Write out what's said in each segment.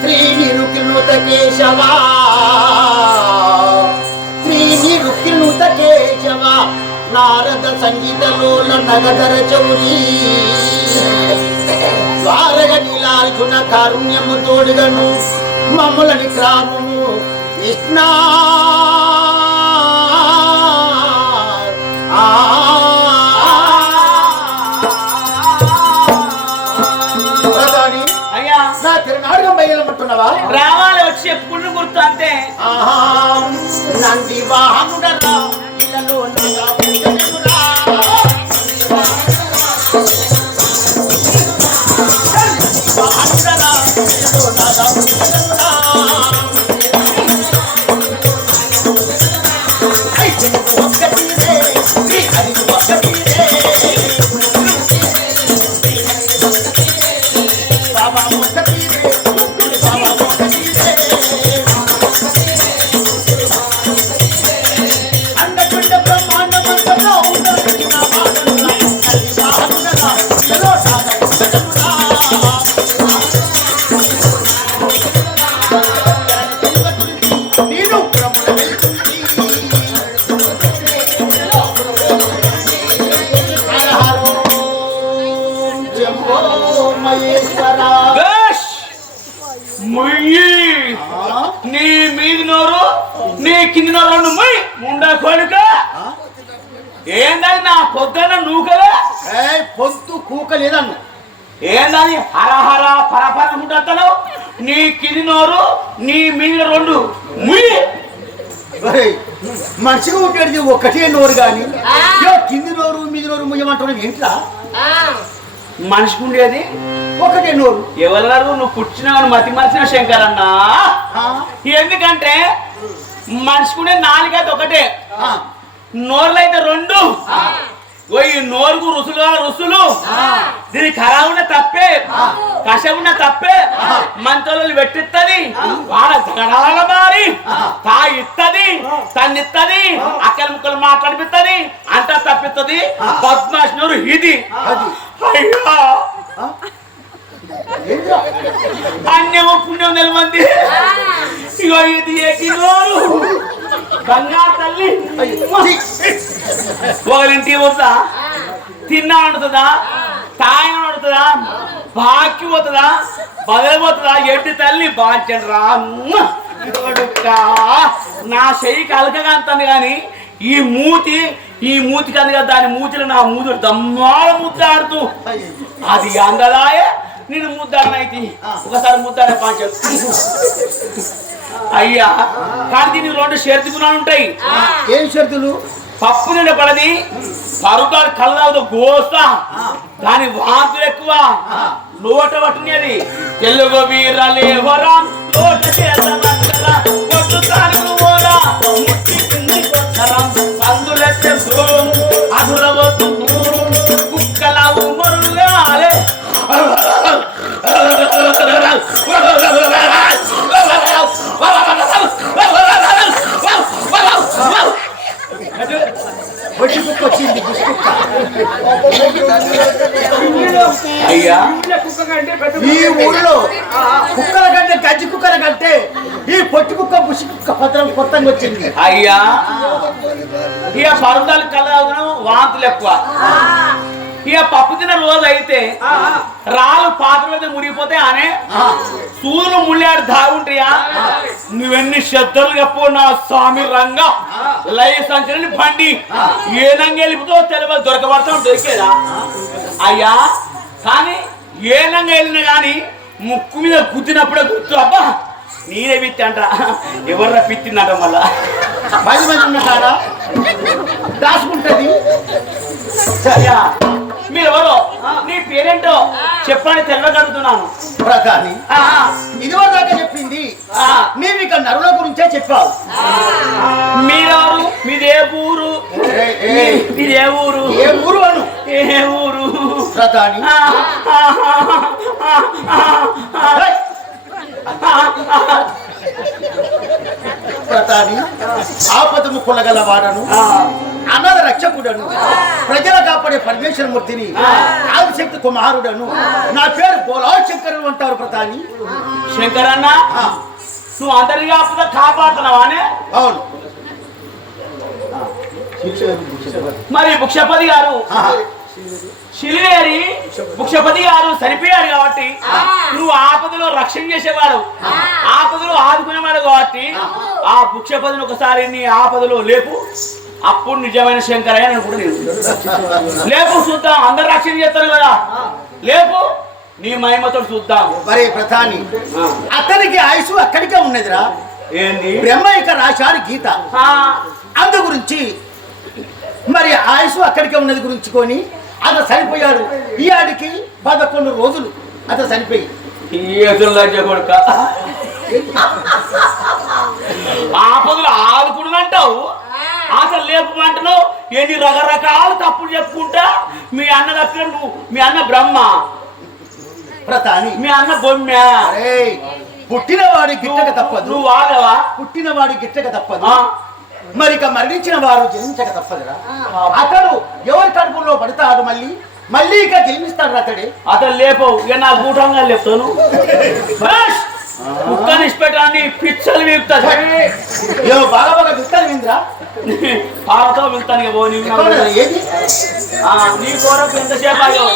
శ్రీనిరుకినుత కేశవా శ్రీనిరుకినుత కేశవ నారద సంగీతలోల నగధర చౌరీ. ద్వారగ నీలార్జున కారుణ్యము తోడుగను మమ్ములని క్రామము కృష్ణా. బయలుమంటున్నావా రావాలి వచ్చి ఎప్పుడు గుర్తు అంతే. నంది వాహనుడరా ఇలలో ఏందని నా పొద్దున్న నూకలే? ఏయ్, పొద్దు కూక లేదన్ను. ఏందని హరహర పరపర ఉంటాను నీ కింది నోరు నీ మీద రెండు. ఏయ్, మనిషిగా ఉండేది ఒకటే నోరు గాని ఇగో కింది నోరు మీద నోరు ముయ్యమంటున్నావు ఏంట్రా? మనిషికి ఉండేది? ఒకటే నోరు. ఎవరు నువ్వు పుట్టినావు మతి మరిచిన శంకర్ అన్నా ఎందుకంటే మనిషికుండే నాలుగైతే ఒకటే. ఆ, నోర్లు అయితే రెండు ఈ నోరుకు రుసులు. రుసులు దీని ఖరాబ్ ఉన్న తప్పే. కషం ఉన్న తప్పే. మంతలు పెట్టిత్తది వాడ జగడాల మారి. తా ఇత్తది. తన్నిత్తది. అక్కల ముక్కలు మాట్లాడిపిత్తది. అంత తప్పిత్తది. పద్మాష్ నోరు ఇది. అయ్యా? అన్యము పుణ్యం నిలమంది ఇగో ఇది ఏకి నోరు. బంగారు తల్లి. అయ్యో, ఛీ, ఒకరింటికి పోతా తిన్నా వండుతుందా? తాగిన వండుతుందా? బాకి పోతుందా? బదలిపోతుందా ఎట్టి తల్లి? బాంచండి రా. నా చెయ్యి కలకగా అంటుంది కానీ ఈ మూతి ఈ మూతి కనుక దాని మూతిలో నా మూతుడు దమ్మాల ముద్దాడుతూ అది అందదాయే నేను ముద్దాడనైతే ఒకసారి ముద్దాడే పాంచం అయ్యా. కానీ దీనికి రెండు షరతు గుణాలు ఉంటాయి. ఏం షరతులు? పప్పు నిండా పడది పరుగాడు కళ్ళతో గోస్తా. దాని వాంతులు ఎక్కువ. లోట పట్టునేది తెలుగు లోట సోం, అసురవొద్దు కొత్తగా వచ్చింది అయ్యా. ఇక పరుదాలు కలగడం వాంతులు ఎక్కువ. ఇక పప్పు తిన్న రోజు అయితే రాళ్ళు పాత్ర మీద మురిగిపోతే అనే సూర్యులు ముళ్ళాడు దాగుంటాయా నువ్వెన్ని శ్రద్ధలు చెప్పు నా స్వామి రంగా? లయ సంచరణ బండి. ఏ నంగా వెళ్ళిపోతో తెలియదు దొరకబడతాం దొరికేదా? అయ్యా కానీ ఏ నంగా వెళ్ళినా కానీ ముక్కు మీద గుద్దినప్పుడే గుర్తు. అబ్బా నేనే పిత్తి అంట ఎవర్రా పిత్తిందంట మళ్ళా? పది మంది ఉన్నారా దాచుకుంటది. అయ్యా మీరెవరో? నీ పేరేంటో? చెప్పండి తెల్లగడుగుతున్నాను ప్రధాని ఆ, ఇదివరకు దాకా చెప్పింది నీవు ఇక నరుల గురించే చెప్పావు మీరెవరు? మీదే ఊరు? మీదే ఊరు? ఏ ఊరు అను? ఏ ఊరు? ప్రధాని ఏయ్! ప్రధాని ఆపదము కొలగల వాడను అనాథ రక్షకుడను ప్రజల కాపాడే పరమేశ్వరమూర్తిని ఆదిశక్తి కుమారుడను. నా పేరు బోలాశంకరుడు అంటారు ప్రధాని శంకరన్న ఆ, నువ్వు అందరి కాపుదా కాపాడుతున్నావానే అవును. మరి భుక్షపతి గారు. శిలివేరి భుక్షపతి గారు చనిపోయారు కాబట్టి నువ్వు ఆపదలో రక్షణ చేసేవాడు. ఆపదలో ఆదుకునేవాడు కాబట్టి ఆ. భుక్షపతిని ఒకసారి నీ ఆపదలో లేపు. అప్పుడు నిజమైన శంకరయ్య అని కూడా నేను. లేపు చూద్దాం అందరు రక్షణ చేస్తారు కదా. లేపు నీ మహిమతో చూద్దాం. మరి ప్రధాని అతనికి ఆయుసు అక్కడికే ఉన్నదిరా. ఏంది? బ్రహ్మ ఇక రాశాడు గీత. ఆ, అందు గురించి మరి ఆయుసు అక్కడికే ఉన్నది గురించి కొని అతను చనిపోయాడు. ఈ ఆడికి పదకొండు రోజులు అతను చనిపోయి. కొడుక. ఆపదలు ఆదుకున్నదంటావు అసలు లేపమంటున్నావు? ఏంటి రకరకాల తప్పులు చెప్పుకుంటా? మీ అన్న నువ్వు మీ అన్న బ్రహ్మ. ప్రధాని మీ అన్న బొమ్మ. పుట్టినవాడి గిట్టక తప్పదు. నువ్వు వాగవా పుట్టినవాడి గిట్టక తప్పదు. ఆ? మరి ఇక మరణించిన వారు జన్మించక తప్పదురా. అతడు ఎవరి కడుపులో పడతాడు మళ్ళీ? మళ్ళీ ఇక జన్మిస్తాడు అతడే. అతను లేపవు ఇక నా గూటంగా లేపుతాను! కుక్కని ఇష్టపెట్టాన్ని పిచ్చలు వీపుతుంది ఏమో బాగా బాగా దుఃఖాలు విందిరా? పాలతో వెళ్తాను ఇక? ఏది? నీ కోరకు ఎంతసేపు అయ్యో.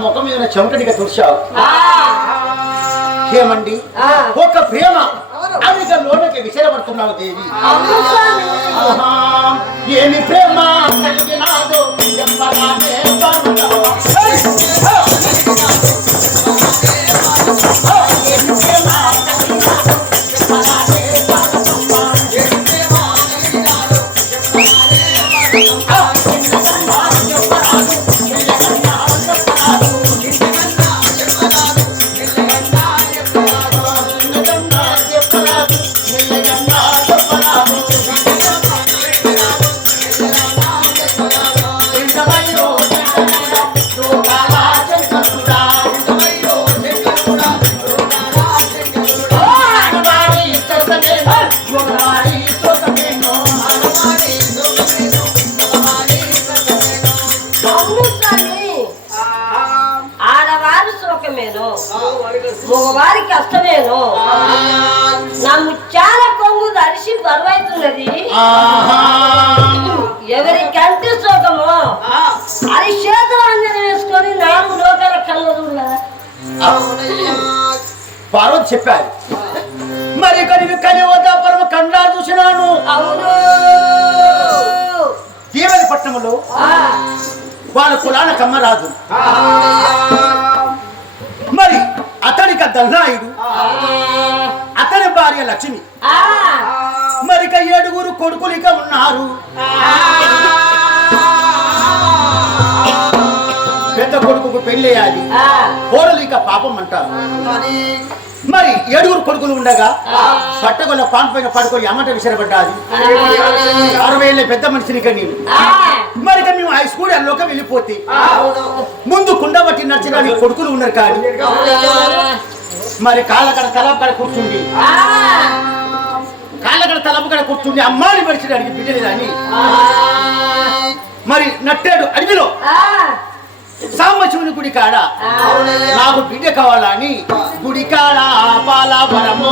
ముఖం మీద చెమటనిక తుడిచావు. ఏమండి. ఒక ప్రేమ. అదిక లోనకి విసిరబడుతున్నావు దేవి. ఏమి ప్రేమ? పార్వతి చెప్పారు. మరి కనివి కనివదాపురం కండా చూసినాను. తీవని పట్టణంలో? వాళ్ళ కులాన కమ్మరాజు. మరి అతనికి దల్నాయుడు అతని భార్య లక్ష్మి. ఆ, మరి ఇక ఏడుగురు కొడుకులు ఇక ఉన్నారు కొడుకుకు పెళ్ళేయాలి. ఆ, కోడలు ఇక పాపం అంటారు. మరి ఏడుగురు కొడుకులు ఉండగా పట్టగొల్ల పాన్ పైన పడుకొని అమ్మట విసిరబడ్డాది. అరవై ఏళ్ళ పెద్ద మనిషిని ఆ, మరి మేము హై స్కూల్ అల్లోకి వెళ్ళిపోతే ముందు కుండబట్టి నడిచడానికి కొడుకులు ఉన్నారు కానీ మరి కాళ్ళకడ తలపకడ కూర్చుండి. కాళ్ళకడ తలపకడ కూర్చుండి అమ్మాని పడిచడానికి బిడ్డలేదని మరి నట్టాడు అడవిలో సాంబశివుని గుడి కాడ. నాకు బిడ్డ కావాలని. గుడి కాడ పాల వరము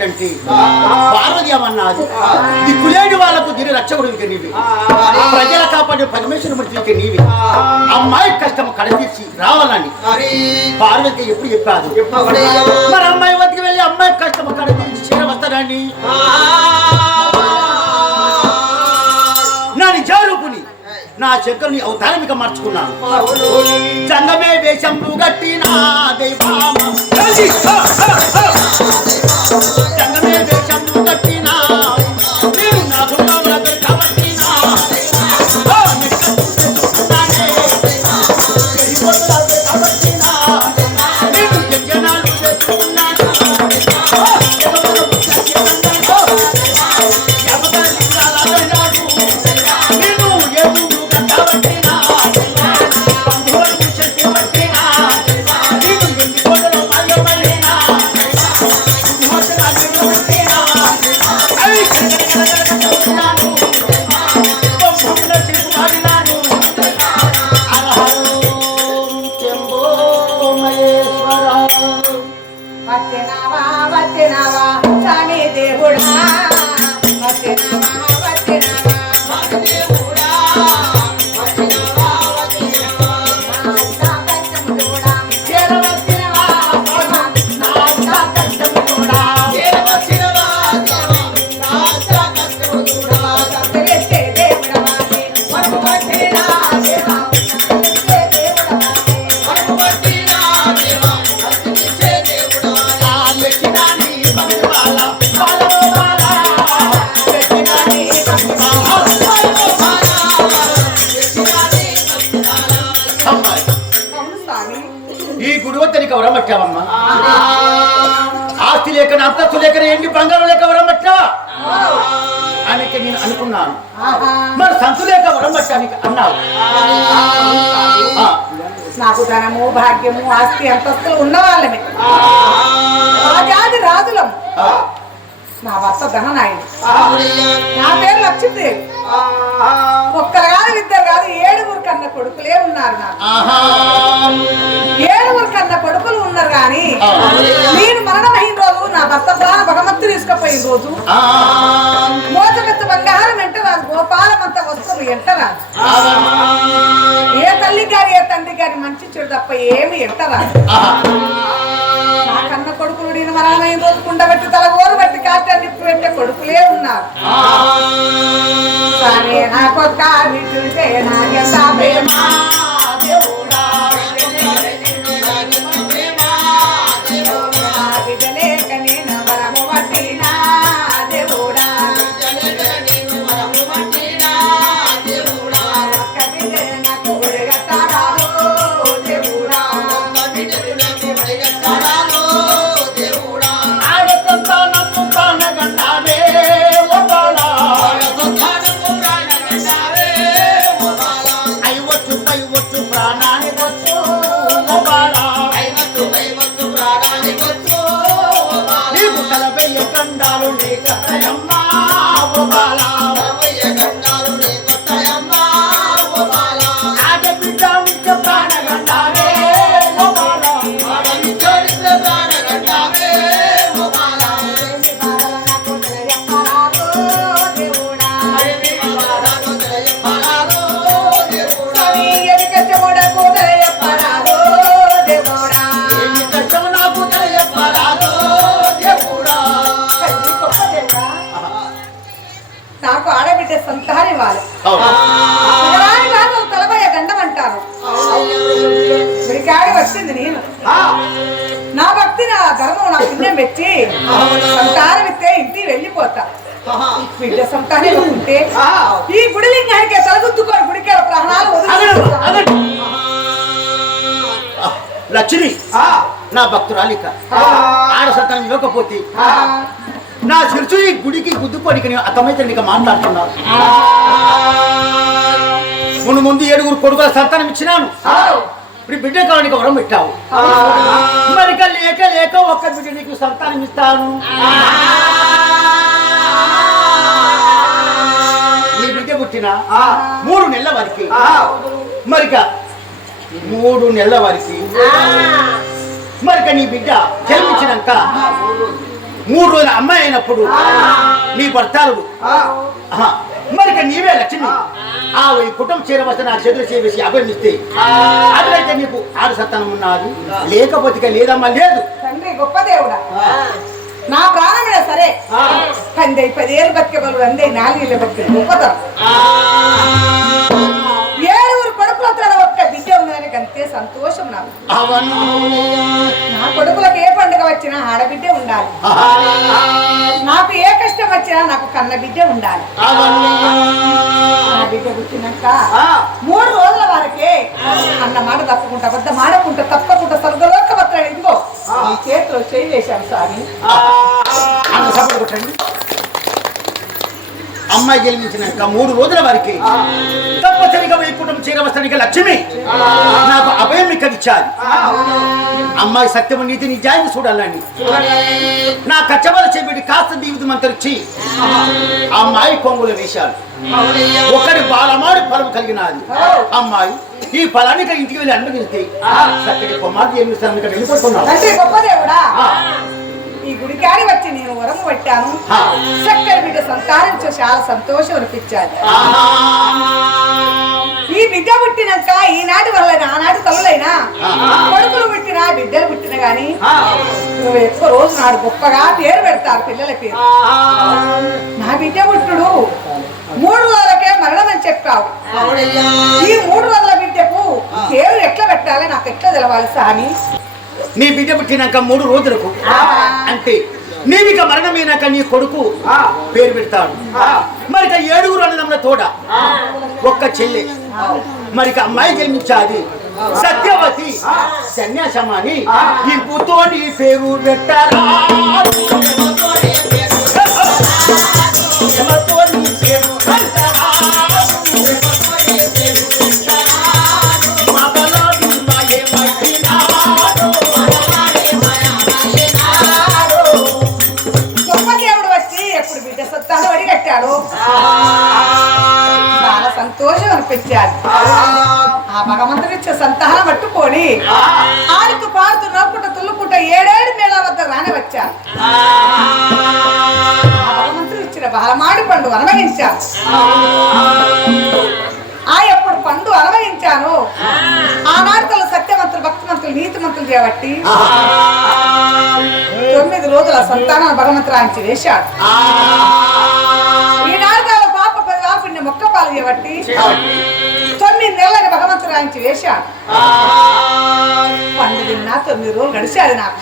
ఏమిటంటే పార్వతి ఏమన్నది దిక్కులేని వాళ్ళకు దిని రక్షకుడు ఇక నీవే. ప్రజల కాపాడే పరమేశ్వర మూర్తి ఇక నీవే. అమ్మాయి కష్టం కడతీర్చి రావాలని పార్వతి ఎప్పుడు చెప్పాదు. మరి అమ్మాయి వద్దకు వెళ్ళి అమ్మాయి కష్టం కడతీర్చి చీర వస్తానండి నా నిజారూపుని నా శంకరుని అవతారమిక మార్చుకున్నాను. జంగమే వేషంబు గట్టిన దైవామ జంగమే దేశం కట్టినా అంతస్తు లేక ఎండి బంగారం లేక వరం పట్టావా ఆమెకి నేను అనుకున్నాను. మరి సంతు లేక వరం పట్టానికి అన్నావు. నాకు ధనము భాగ్యము ఆస్తి అంతస్తులు ఉన్న వాళ్ళమే రాజాది రాజులం. నా భర్త ధననాయుడు. నా పేరు లక్ష్మీదేవి. ఒక్కరు కాదు ఇద్దరు కాదు ఏడుగురు కన్న కొడుకులే ఉన్నారు నాకు. ఏడుగురు కన్న కొడుకులు ఉన్నారు కానీ. నేను మరణమైన రోజు నా భర్త భగవంతు తీసుకుపోయిన రోజు. ఆ, మోజమెత్త బంగారం ఎంటరాదు గోపాలం అంత వస్తువులు ఎంటరాదు. ఏ తల్లి గారు ఏ తండ్రి గారి మంచి చెడు తప్ప ఏమి ఎంటరా ఆహా. నా కన్న కొడుకులు నేను మరణమైన రోజు కుండబెట్టి తల ఓరు బట్టి కాటాన్ని పెట్టే కొడుకులే ఉన్నారు. సరే నా కొత్త వింటుంటే నాకెంత ప్రేమ దేవుడా. తలపై గండం అంటారు. వచ్చింది నేను. నా భక్తి నా ధర్మం నా పుణ్యం పెట్టి సంతానం ఇస్తే ఇంటికి వెళ్ళిపోతా. బిడ్డ సంతానం ఉంటే ఈ గుడి లింగానికి తలగుద్దుకోరు గుడికి ప్రాణాలు లక్ష్మి. నా భక్తురాలిక. ఆడ సత్యం ఇవ్వకపోతే నా శిరసు ఈ గుడికి గుద్దుకోనికి నేను అతమైతే నీకు మాట్లాడుతున్నావు ముందు ముందు ఏడుగురు కొడుకుల సంతానం ఇచ్చినాను. ఇప్పుడు బిడ్డ కావానికి వరం పెట్టావు. మరిక లేక లేక ఒక్క బిడ్డ నీకు సంతానం ఇస్తాను. నీ బిడ్డ పుట్టిన మూడు నెలల వరకు. మరిక మూడు నెలల వరకు. మరిక నీ బిడ్డ జన్మించినాక మూడు రోజుల అమ్మాయి అయినప్పుడు నీ భర్తాలు. మరిక నీవే లక్ష్మి. ఆ. ఈ కుటుంబం చేరవలసిన నా చేతులు చేసి అభినందిస్తే. అదైతే నీకు ఆరు సంతానం ఉన్నది. లేకపోతే లేదమ్మా లేదు. తండ్రి గొప్ప దేవుడా. నా ప్రాణమే సరే. కంది పదేళ్ళు బతికే బలు అందే నాలుగేళ్ళు బతికే గొప్పతనం ఏడుగురు కొడుకులతో ఒక్క బిడ్డ ఉందని అంతే సంతోషం నాకు. ఆడబిడ్డ ఉండాలి. నాకు ఏ కష్టం వచ్చినా నాకు కన్న బిడ్డ ఉండాలి బిడ్డ పుట్టినాక మూడు రోజుల వరకే అన్న మాట తప్పకుండా అబద్ధం ఆడకుండా తప్పకుండా స్వర్గలోక పత్రం ఇదిగో ఈ చేతిలో చేయి వేశాను స్వామి. కొట్టండి. అమ్మాయి జన్మించినాక మూడు రోజుల వరకు. తప్పనిసరిగా వైకుంఠం చేరవస్తానికి లక్ష్మి నాకు అభయం ఇక్కడ ఇచ్చాది అమ్మాయి సత్యము నీతి నిజాయితీ చూడాలని. నా కచ్చబల చేపెట్టి కాస్త జీవితం అంతరిచి అమ్మాయి కొంగులు వేశాడు ఒకటి బాలమాడి ఫలం కలిగినది. అమ్మాయి ఈ ఫలానికి ఇంటికి వెళ్ళి అనుభవిస్తే చక్కటి కుమార్తె జన్మిస్తాను ఇక్కడ ఈ గుడికాడి వచ్చి నేను వరము పెట్టాను. చక్కని బిడ్డ సంతానం ఇచ్చి చాలా సంతోషం అనిపించాలి. ఈ బిడ్డ పుట్టినాక ఈనాటి వల్ల ఆనాటి తల్లులైనా కొడుకులు పుట్టినా బిడ్డలు పుట్టిన గాని నువ్వు ఎక్కువ రోజు నాడు గొప్పగా పేరు పెడతారు పిల్లల పేరు. నా బిడ్డ పుట్టుడు మూడు రోజులకే మరణం అని చెప్పావు. ఈ మూడు రోజుల బిడ్డకు పేరు ఎట్లా పెట్టాలి నాకు ఎట్లా తెలవాలి సామి నీ బిడ్డ పుట్టినాక మూడు రోజులకు. అంటే నీవిక మరణమైనాక నీ కొడుకు పేరు పెడతాడు. మరిక ఏడుగురు అన్నదమ్ముల తోడ ఒక్క చెల్లె. మరిక అమ్మాయి జన్మించాది సత్యవతి. సన్యాసమాని. ఈ పుతో నీ పేరు పెట్టారా వడి చాలా సంతోషం అనిపించాడు ఆ భగవంతుడు ఇచ్చే సంతానం పట్టుకొని ఆడుతూ పాడుతూ నవ్వుకుంట తుల్లుకుంట ఏడేడు మేళ వద్ద రాని వచ్చా భగవంతుడు ఇచ్చిన బాలమాడి పండు అనుభవించాను ఆ ఎప్పుడు పండు అనుభవించాను. ఆనాడు కాబట్టి తొమ్మిది రోజుల సంతానం భగవంతురాంచి వేశాడు. వాపుని మొక్క పాలు చేయబట్టి తొమ్మిది నెలలకు భగవంతురాంచి వేశాడు పండు తిన్నా తొమ్మిది రోజులు గడిచాడు నాకు.